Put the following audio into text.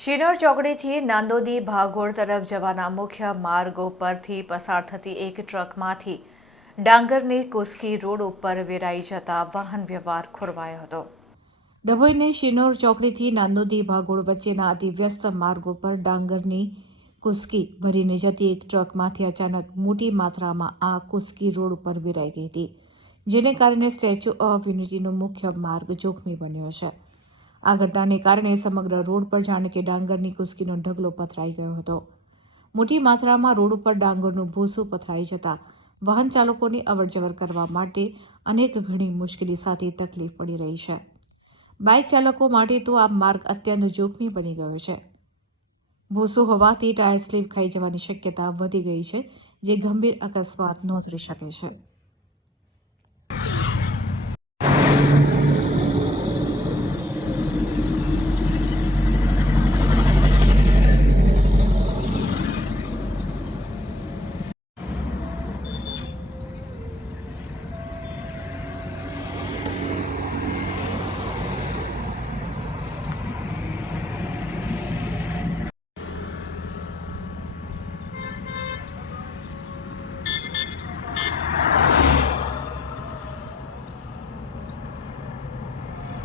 શિનોર ચોકડીથી નાંદોદી ભાગોળ તરફ જવાના મુખ્ય માર્ગો પરથી પસાર થતી એક ટ્રકમાંથી ડાંગરની કુસ્કી રોડ ઉપર વેરાઈ જતા વાહન વ્યવહાર ખોરવાયો હતો। ડભોઈને શિનોર ચોકડીથી નાંદોદી ભાગોળ વચ્ચેના અતિવ્યસ્ત માર્ગો પર ડાંગરની કુસ્કી ભરીને જતી એક ટ્રકમાંથી અચાનક મોટી માત્રામાં આ કુસ્કી રોડ ઉપર વેરાઈ ગઈ હતી, જેને કારણે સ્ટેચ્યુ ઓફ યુનિટીનો મુખ્ય માર્ગ જોખમી બન્યો છે। આ ઘટનાને કારણે સમગ્ર રોડ પર જાણે કે ડાંગરની કુસ્કીનો ઢગલો પથરાઈ ગયો હતો। મોટી માત્રામાં રોડ ઉપર ડાંગરનું ભૂસું પથરાઈ જતા વાહન ચાલકોને અવરજવર કરવા માટે અનેક ઘણી મુશ્કેલી સાથે તકલીફ પડી રહી છે। બાઇક ચાલકો માટે તો આ માર્ગ અત્યંત જોખમી બની ગયો છે। ભૂસું હોવાથી ટાયર સ્લીપ ખાઈ જવાની શક્યતા વધી ગઈ છે, જે ગંભીર અકસ્માત નોંધી શકે છે।